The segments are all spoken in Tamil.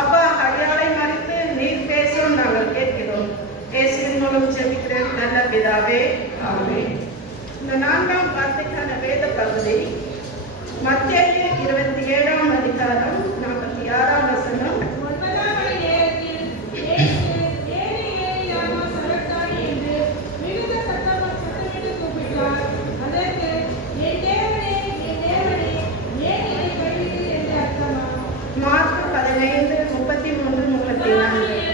அப்பா அடியாளை மறித்து நீர் பேசும் நாங்கள் கேட்கிறோம். இயேசுவின் மூலம் ஜெபிக்கிறேன் நல்ல பிதாவே, ஆமென். இந்த 4ஆம் வார்த்தைக்கான வேத பகுதி மத்தேயு 27ஆம் அதிகாரம் 46ஆம் வசனம். மார்க் 15:33-34.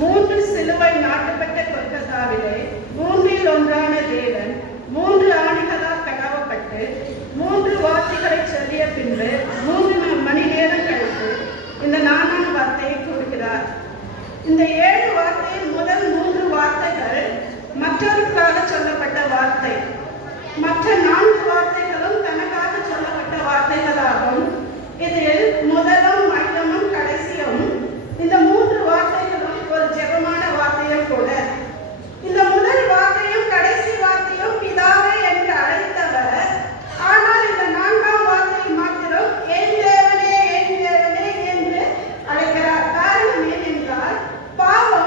மூன்று சிலுவை நாட்டப்பட்ட கொல்கத்தாவிலே 3 ஒன்றான தேவன் 3 ஆணிகளால் கடவப்பட்டு 3 வார்த்தைகளை சொல்லிய பின்பு 3 மணி நேரம் கழித்து இந்த 4ஆம் வார்த்தையை கூறுகிறார். இந்த 7 வார்த்தையில் முதல் 3 வார்த்தைகள் மற்றவருக்காக சொல்லப்பட்ட வார்த்தை. மற்ற 4 வார்த்தைகளும் தனக்காக சொல்லப்பட்ட வார்த்தைகளாகும். இதில் முதலும் மையமும் கடைசியும் இந்த 3 வார்த்தைகளும் ஒரு ஜெபமான வார்த்தையும் கூட. இந்த முதல் வார்த்தையும் கடைசி வார்த்தையும் பிதாவே என்று அழைத்தவர். ஆனால் இந்த 4ஆம் வார்த்தை மாத்திரம் என் தேவனே என் தேவனே என்று அழைக்கிறார். காரணம் ஏனென்றால் பாவம்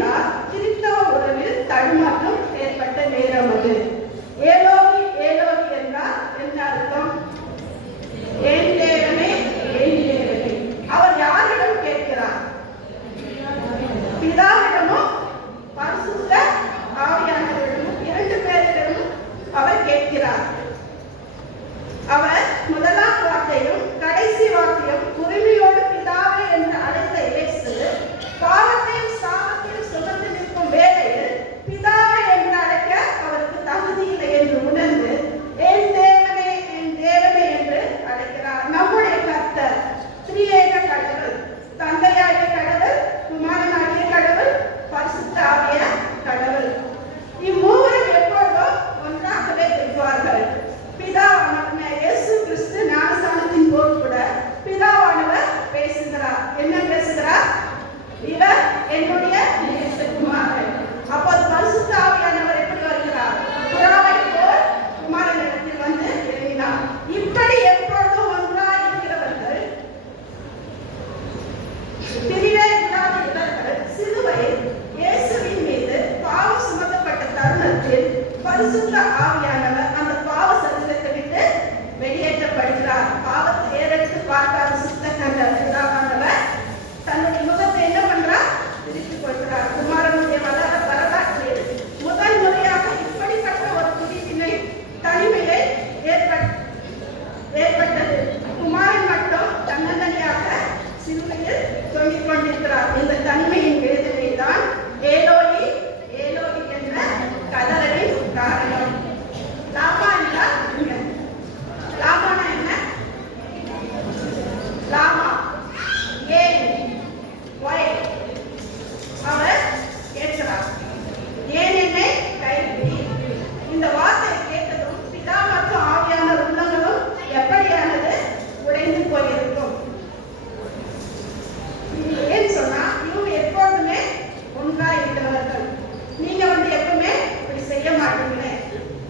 ஏனென்றால் கிறிஸ்தவ உறவில் தடுமாற்றம் ஏற்பட்ட நேரம் அது. ஏலோகி ஏலோகி என்றால் என்ன அர்த்தம்? ஏன் தேவனே ஏன் தேவனே. அவர் யாரிடம் கேட்கிறார்? பிதாவிடமும் பரிசுத்த ஆவியானவரிடமும், இரண்டு பேரிடமும் அவர் கேட்கிறார். அவர் முதலாம் வார்த்தையும் கடைசி வார்த்தையும் உரிமையோடு பிதாவே என்று அழைத்த இயேசு பாவத்தையும் சாபத்தையும் சுமந்து நிற்கும் வேளையில் பிதாவே என்று அழைக்க அவருக்கு தகுதி இல்லை என்று உணர்ந்து என் தேவனே என்று அழைக்கிறார். நம்முடைய கர்த்தர் திரியேக கடவுள், தந்தையாகிய கடவுள், குமாரனாகிய கடவுள், பரிசுத்த ஆவிய கடவுள். இம்மூவரும் எப்பொழுதும் ஒன்றாகவே இருப்பார்கள். பிதாவானவர் இயேசு கிறிஸ்து ஞானஸ்நானத்தின் போது கூட பிதாவானவர் பேசுகிறார். என்ன பேசுகிறார்? இவர் என்னுடைய நேசகுமாரன். அப்போது பரிசுத்த ஆவியானவர் எப்படி வருகிறார்? புறாவை போல் குமாரனிடத்தில் வந்து இறங்கினார். இப்படி எப்பொழுதும் ஒன்றாக இருக்கிறவர்கள், பிரிவே இல்லாத இவர்கள் சிலுவையில் இயேசுவின் மீது பாவம் சுமத்தப்பட்ட தருணத்தில் பரிசுத்த ஆவியானவர் அந்த பாவ சரீரத்தை விட்டு வெளியேற்றப்படுகிறார். பாவத்தை ஏறெடுத்து பார்க்காத சுத்த கண்ட பிதாவானவர் தன்னுடைய முகத்தை என்ன பண்றார்? திருப்பிக் கொள்கிறார். குமாரனுடைய வரலாற்றில் முதல் முறையாக இப்படிப்பட்ட ஒரு துடிப்பினை தனிமையை ஏற்பட்டது. குமாரன் மட்டும் தன்னந்தனியாக சிலுவையில் தொங்கிக் கொண்டிருக்கிறார். இந்த தனிமையின் வேதனை தான் ஏலோகி ஏலோகி என்ற கதறலின் காரணம். லாமா என்றால் லாமானா என்ன? லாமா ஏன் why அவர் கேட்கிறார், ஏன் என்னை கைவிடி. இந்த வார்த்தை கேட்டதும் பிதா மற்றும் ஆவியான உள்ளங்களும் எப்படியானது உடைந்து போயிருக்கும். ஏன் சொன்னா இவங்க எப்போதுமே ஒன்றா இருக்கிறவர்கள். நீங்க எப்பவுமே இப்படி செய்ய மாட்டீங்களே,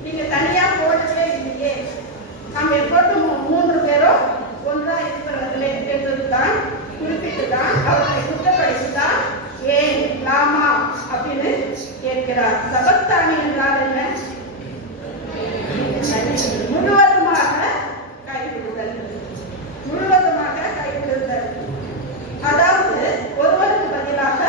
நீங்க தனியா போடவே இல்லையே, நாம் எப்போதும் 3 பேரும் ஒன்றா இருக்கிறவர்களே என்றதுதான் குறிப்பிட்டுதான் அவர்களை குற்றப்படுத்திதான் ஏன் லாமா அப்படின்னு கேட்கிறார். சபத்தானி என்றால் என்ன? முழுவதுமாக கைவிடுதல், முழுவதுமாக கைவிடுதல். அதாவது ஒருவருக்கு பதிலாக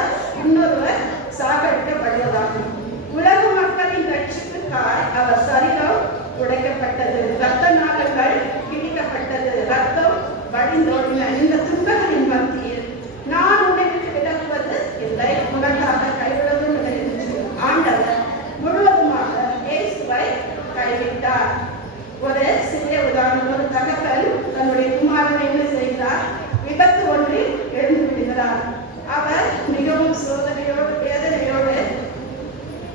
இன்னொருவர் சாகடிக்கப்படுவதாகும். உலக மக்களின் ரட்சிப்புக்காய் அவர் சரீரம் உடைக்கப்பட்டது, இரத்த நாளங்கள் கிழிக்கப்பட்டது, ரத்தம் வழிந்தோடின. இந்த துன்பங்களின் மத்தியில் நான் உன்னை விட்டு விலகுவது இல்லை, உனக்காக கைவிடுவதும் இல்லை என்று ஆண்டவர் முழுவதுமாக இயேசுவை கைவிட்டார். ஒரு சிறிய உதாரணம். ஒரு தகவல் தன்னுடைய குமாரனை என்ன செய்கிறார்? விபத்து ஒன்றில் எழுந்து விடுகிறார். அவர் மிகவும் சோதனையோடு வேதனையோடு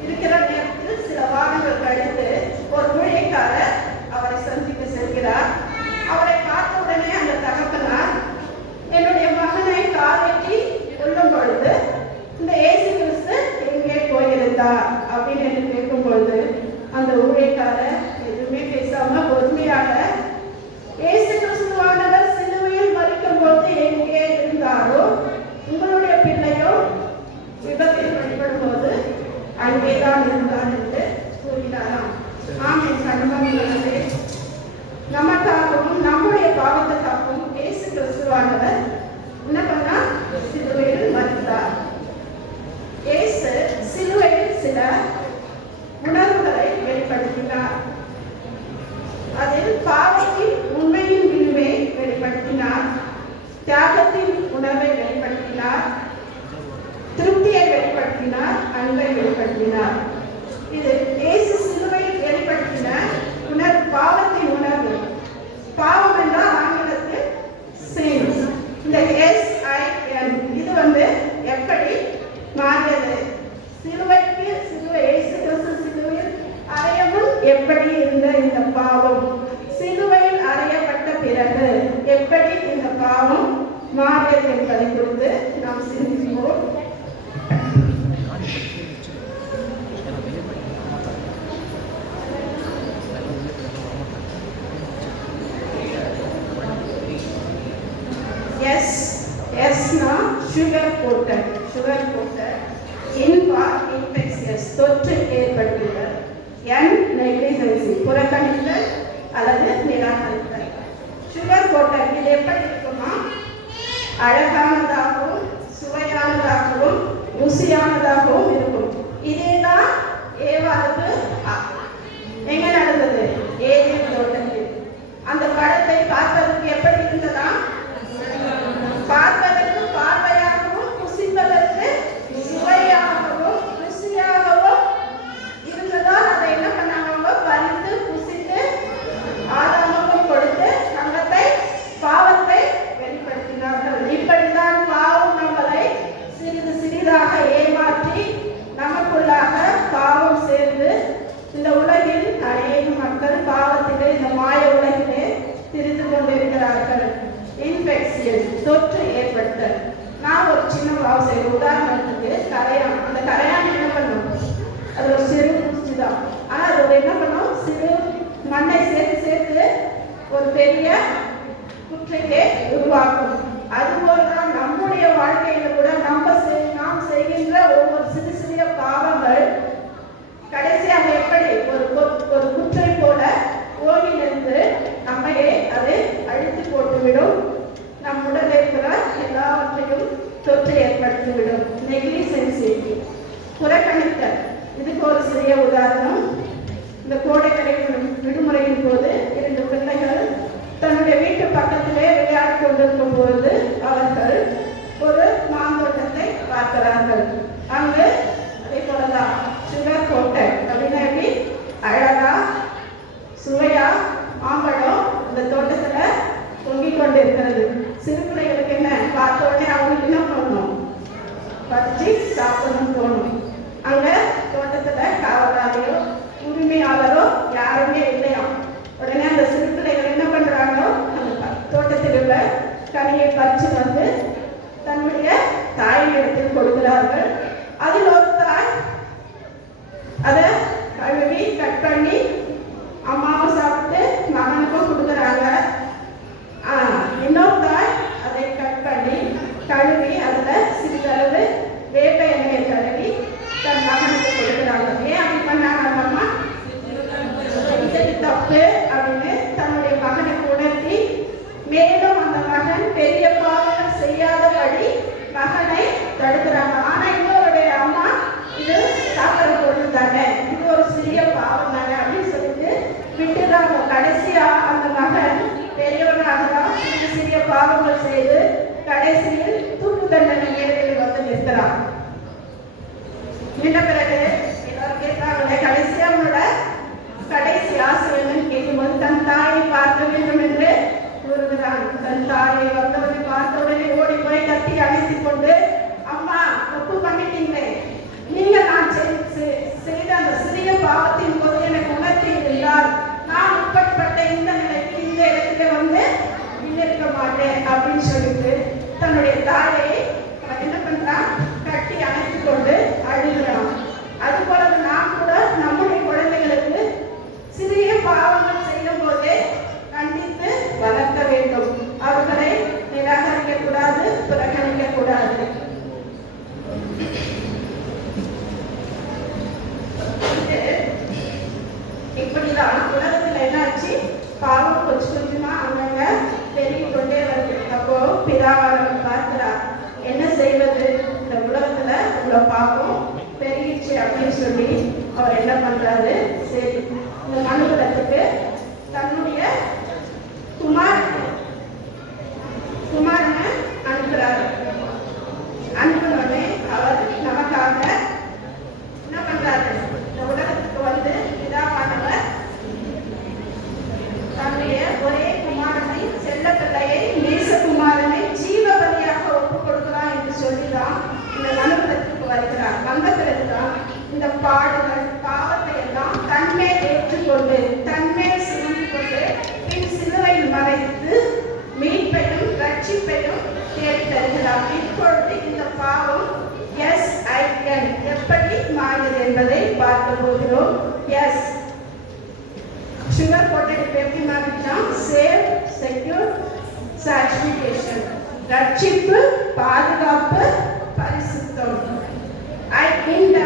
இருக்கிற நேரத்தில் சில வாரங்கள் கழித்து ஒரு ஊழியக்காரர் அவரை சந்திக்க செல்கிறார். அவரை பார்த்த உடனே அந்த தகப்பனார், என்னுடைய மகனை காலெட்டி கொள்ளும் பொழுது இந்த இயேசு கிறிஸ்து எங்கே போயிருந்தார் அப்படின்னு கேட்கும் பொழுது அந்த ஊழியக்காரர் எதுவுமே பேசாம பொறுமையாக, இயேசு கிறிஸ்துவானவர் சிலுவையில் மரிக்கும் போது எங்கே இருந்தாரோ உங்களுடைய பிள்ளையோ விபத்தில் வழிபடும் போது அங்கேதான் இருந்தார் என்று கூறினாராம். ஆமென். கண்மங்களே, நமக்காகவும் நம்முடைய பாவத்துக்காகவும் இயேசு கிறிஸ்துவானவர் என்ன பண்ணா? சிலுவையில் மரித்தார். இயேசு சிலுவையில் சில உணர்வுகளை வெளிப்படுத்தினார். அதில் பாவத்தின் உண்மையின் விளைவை வெளிப்படுத்தினார், தியாகத்தின் உணர்வை வெளிப்படுத்தினார், திருப்தியை வெளிப்படுத்தினார், அன்பை வெளிப்படுத்தினார். இது இயேசு சிலுவையில் வெளிப்படுத்தின உணர்வு, பாவத்தின் உணர்வு. பாவம் என்றால் ஆங்கிலத்தில் sin. இந்த SIN இது எப்படி மாறியது? சிலுவை இயேசு கிறிஸ்து சிலுவையில் அறையவும் எப்படி இருந்த இந்த பாவம், சிலுவையில் அறையப்பட்ட பிறகு எப்படி இந்த பாவம் மாறியது என்பதை குறித்து நாம் சிந்திப்போம். சுகர் போட்ட ஆர் இன்ஃபெக்ஷியஸ் தொற்று ஏற்பட்டுள்ளது. N நெக்லிஜென்சி புறக்கணித்தல் அல்லது நிராகரித்தல். சுகர் கோட்டர் இது எப்படி இருக்குமா? அழகானதாகவும் சுவையானதாகவும் ருசியானதாகவும் இருக்கும். இதேதான் ஏவாளுக்கு எங்க நடந்தது? ஏதேன் தோட்டத்தில். அந்த பழத்தை பார்ப்பதற்கு எப்படி இருந்ததா? பார்ப்பதற்கு பார்வையாகவும் புசிப்பதற்கு சுவையாகவும் ருசியாகவும் இருந்ததால் அதை என்ன பண்ணாங்க? பறித்து புசித்து ஆதாமுக்கும் கொடுத்து சங்கத்தை பாவத்தை வெளிப்படுத்தினார்கள். இப்படிதான் பாவம் நம்மளை சிறிது சிறிதாக ஏமாற்றி நமக்குள்ளாக பாவம் சேர்ந்து இந்த உலகில் அநேக மக்கள் பாவத்திலே இந்த மாய உலகிலே திரிந்து கொண்டிருக்கிறார்கள். இன்ஃபெக்ஷியஸ் தொற்று ஏற்படுத்தல். நான் ஒரு சின்ன வாசல் உதாரணத்துக்கு கரையான். அந்த கரையான் என்ன பண்ணும்? அது ஒரு சிறு பூச்சி தான். ஆனால் அது ஒரு என்ன பண்ணும்? சிறு மண்ணை சேர்த்து சேர்த்து ஒரு பெரிய குற்றையை உருவாக்கும். அதுபோல்தான் நம்முடைய வாழ்க்கையில கூட நாம் செய்கின்ற ஒவ்வொரு சிறு சிறிய பாவங்கள் கடைசியாக எப்படி ஒரு குற்றை போல ஓடிலிருந்து நம்மையே அது அழித்து போட்டுவிடும். நம் உடலில் இருக்கிற எல்லாவற்றையும் தொற்று ஏற்படுத்திவிடும். நெக்லிஜென்சி புறக்கணித்தல். இதுக்கு ஒரு சிறிய உதாரணம். இந்த கோடைக்கடை விடுமுறையின் போது 2 பிள்ளைகள் தன்னுடைய வீட்டு பக்கத்திலே விளையாடி கொண்டிருக்கும் பொழுது அவர்கள் ஒரு மாந்தோட்டத்தை பார்க்கிறார்கள். அங்கு அதே போலதான் சுகர் கோட்டை அப்படின்னா எப்படி அழகா சுவையா மாம்பழம் அந்த தோட்டத்துல தொங்கிக் கொண்டு இருக்கிறது. சிறு பிள்ளைகளுக்கு என்ன பார்த்த உடனே அவங்களுக்கு என்ன பண்ணணும்? பறிச்சு சாப்பிடணும்னு தோணும். அங்க தோட்டத்துல காவலாளியோ உரிமையாளரோ யாருமே இல்லையா. உடனே அந்த சிறு பிள்ளைகள் என்ன பண்றாங்க? அந்த தோட்டத்தில் உள்ள கனியை பறிச்சு வந்து தன்னுடைய தாயினிடத்தில் கொடுக்கிறார்கள். அதில் ஒரு தாய் அதை கழுவி கட் பண்ணி அம்மாவை சாப்பிட்டு மகனுக்கும் கொடுக்குறாங்க. இன்னொரு தாய் அதை கட் பண்ணி கழுவி அதில் சிறிதளவு வேப்ப எண்ணெயை கழுவி தன் மகனுக்கு கொடுக்குறாங்க. ஏன் அப்படி பண்ணாங்க? அம்மா இது தப்பு அப்படின்னு தன்னுடைய மகனுக்கு உணர்த்தி மேலும் அந்த மகன் பெரிய பாவம் செய்யாதபடி மகனை தடுக்கிறாங்க. ஆனா இன்னொருடைய அம்மா இது சாப்பிட பொருள் தானே, இது ஒரு சிறிய பாவம் தானே அப்படின்னு சொல்லிட்டு விட்டுறாங்க. கடைசியா அந்த மகன் பெரியவனாகலாம் சிறிய சிறிய பாவங்கள் செய்து கடைசியில் தூக்கு தண்டனை நேரத்தில் வந்து நிற்கிறான். நின்ற பிறகு எல்லாரும் கேட்கிறாங்களே கடைசியா அவனோட கடைசி ஆசை என்னன்னு கேட்கும்போது தன் தாயை பார்க்க வேண்டும் என்று கூறுகிறான். தன் தாயை வந்தவனை பார்த்த உடனே ஓடி போய் கட்டி அணைத்துக் கொண்டு, அம்மா தப்பு பண்ணிட்டீங்களே, நீங்க நான் செய்த அந்த சிறிய பாவத்தின் போது எனக்கு உணர்த்தி இருந்தால் நான் உட்பட்ட இந்த நிலைக்கு இந்த இடத்துல வந்து நின்றிருக்க மாட்டேன் அப்படின்னு சொல்லிட்டு தன்னுடைய தாயை என்ன பண்றான்? கட்டி அணைத்துக் கொண்டு அழுகிறான். அது போல நாம் கூட நம்முடைய குழந்தைகளுக்கு சிறிய பாவங்கள் செய்யும் போதே கண்டித்து வளர்க்க வேண்டும். அவர்களை நிராகரிக்க கூடாது, புறக்கணிக்க கூடாது. இப்படிதான் உலகத்துல என்னாச்சு? பாவம் கொஞ்சம் கொஞ்சமா அங்கங்க பெருகி கொண்டே வருது. அப்போ பிதாவானவர் பார்க்கிறார், என்ன செய்வது? இந்த உலகத்துல உள்ள பாவம் பெருகிச்சு அப்படின்னு சொல்லி அவர் என்ன பண்றாரு? சரி, இந்த மனுகுலத்துக்கு தன்னுடைய குமாரனை அனுப்புறாரு. அனுப்பினோடனே அவர் நமக்காக என்ன பண்றாரு? இந்த உலகத்துக்கு வந்து பிதாவானவர் தன்னுடைய ஒரே குமாரனை, செல்ல பிள்ளையை, நேசகுமாரனை ஜீவபலியாக ஒப்புக் கொடுக்கிறான் என்று சொல்லிதான் இந்த மனுகுலத்துக்கு வருகிறார். வந்த பிறகுதான் இந்த பாடுகள் பாவத்தை எல்லாம் தன்மேல் ஏற்றுக்கொண்டு தன்மேல் சுமந்து கொண்டு பின் சிலுவையில் மறைத்து மீட்பையும் ரட்சிப்பையும் தேடி தருகிறார். இப்பொழுது இந்த பாவம் SIN எப்படி மாறுகிறது என்பதை பார்க்க போகிறோம். எஸ் சுகர் கோட்டை எப்படி மாறிச்சான்? Save, secure, satisfaction. ரட்சிப்பு, பாதுகாப்பு, பரிசுத்தம். In the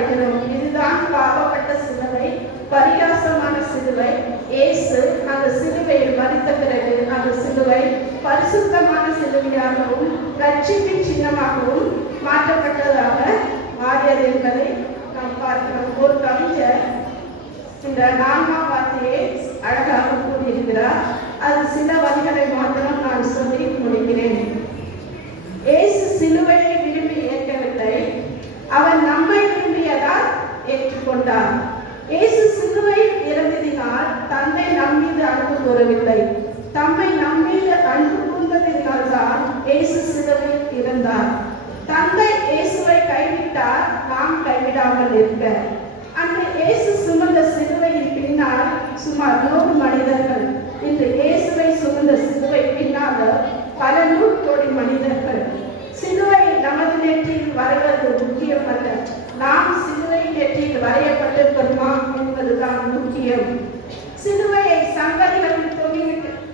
வருத்தப்படுகிறோம். இதுதான் பாவப்பட்ட சிலுவை, பரியாசமான சிலுவை. இயேசு அந்த சிலுவையில் மரித்த பிறகு அந்த சிலுவை பரிசுத்தமான சிலுவையாகவும் ரட்சிப்பின் சின்னமாகவும் மாற்றப்பட்டதாக மாறியது என்பதை நாம் பார்க்கிறோம். ஒரு கவிஞர் இந்த 4ஆம் வார்த்தையை அழகாக கூறியிருக்கிறார். அது சில வரிகளை மாத்திரம் நான் சொல்லி முடிக்கிறேன். இயேசு சிலுவையை விரும்பி ஏற்கவில்லை, அவர் நம்மை விரும்பியதால் ஏற்றுக்கொண்டார். இயேசு சிலுவையில் இறந்ததினால் தந்தை நம்மீது அன்பு கூறவில்லை, தம்மை நம்மீது அன்பு கூர்ந்ததினால்தான் இயேசு சிலுவையில் இருந்தார். தந்தை இயேசுவை கைவிட்டார், நாம் கைவிடாமல் இருக்க. அன்று இயேசு சுமந்த சிலுவையின் பின்னால் சுமார் 100 மனிதர்கள், இன்று இயேசுவை சுமந்த சிலுவை பின்னால் பல 100 கோடி மனிதர்கள். சிலுவை நமது நெற்றியில் வரைவது முக்கியமல்ல, நாம் சிலுவை நெற்றியில் வரையப்பட்டிருக்கிறோமா என்பதுதான் முக்கியம். சிலுவையை சங்கதிகளில்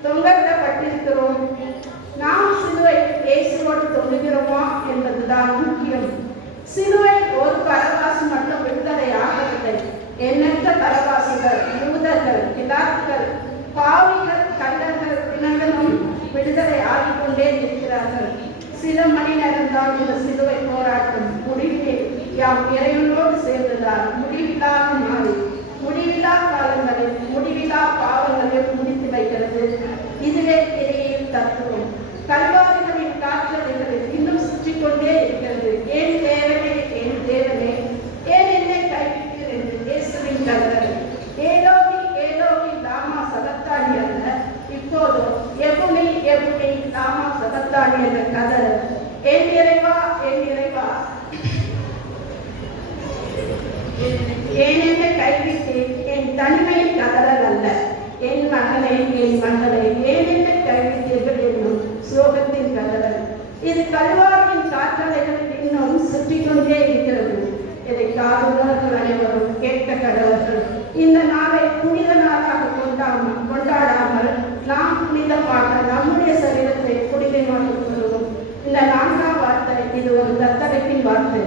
தொங்கவிடப்பட்டிருக்கிறோம், நாம் சிலுவை இயேசுவோடு தொங்குகிறோமா என்பதுதான் முக்கியம். சிலுவை ஒரு பரவாசு மட்டும் விடுதலை ஆகவில்லை, எண்ணற்ற பரவாசிகள், யூதர்கள், பிலாத்துகள், பாவிகள், கள்ளர்கள், பிணங்களும் விடுதலை ஆகிக்கொண்டே இருக்கிறார்கள். சில மணி நேரம்தான் இந்த சிலுவை போராட்டம் முடிவில் யாம் இறைவனோடு சேர்ந்ததால் முடிவில்லாத மாறி முடிவில்லா காலங்களில் முடிவில்லா பாவங்களில் முடித்து வைக்கிறது. இதுவே இறையின் தத்துவம். கல்வாரிகளின் காற்றலைகளில் இன்னும் சுற்றி கொண்டே இருக்கிறது. ஏன் தேவனே, என் தேவனே, ஏன் என்னை கைவிட்டீர் என்று இயேசுவின் கதறல். ஏலோகி ஏலோகி லாமா சபக்தானி அல்ல, இப்போது எபுனி எபுனி லாமா சபக்தானி என்ற கதறல். என் இறைவா, என் இறைவா, ஏன் என்னை கைவிட்டீர், என் தனிமையின் கதறல் அல்ல. என் மகனே, என் மகளே, ஏன் என்னை கைவிட்டீர்கள் என்னும் சோகத்தின் கதறல். இது கல்வாரியின் காற்றலைகளில் இன்னும் சுற்றி கொண்டே இருக்கிறது. இதை காதுள்ளவர்கள் அனைவரும் கேட்க கடவர்கள். இந்த நாளை புனித நாளாக கொண்டாடாமல் நாம் புனிதமாக நம்முடைய சரீரத்தை புனிதமாக்கிக் கொள்வோம். இந்த 4ஆம் வார்த்தை இது ஒரு தத்தளிப்பின் வார்த்தை.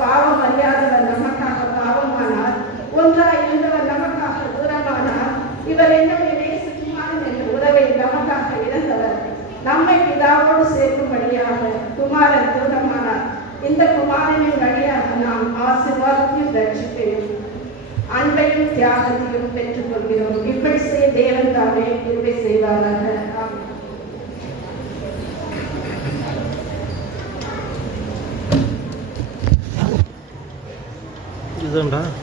பாவம் அறியாதவர் நமக்காக பாவமானார், ஒன்றாய் இருந்தவர் நமக்காக தூரமானார். இவர் என்னுடைய நேசகுமாரன் என்ற உறவை நமக்காக இழந்தவர். நம்மை பிதாவோடு சேர்க்கும்படியாக குமாரன் தூரமானார். இந்த குமாரனின் வழியாக நாம் ஆசீர்வாதத்தையும் ரட்சிப்பையும் அன்பையும் தியாகத்தையும் பெற்றுக் கொள்கிறோம். இப்படி செய்ய தேவன் தாமே கிருபை செய்வாராக. இதுண்டா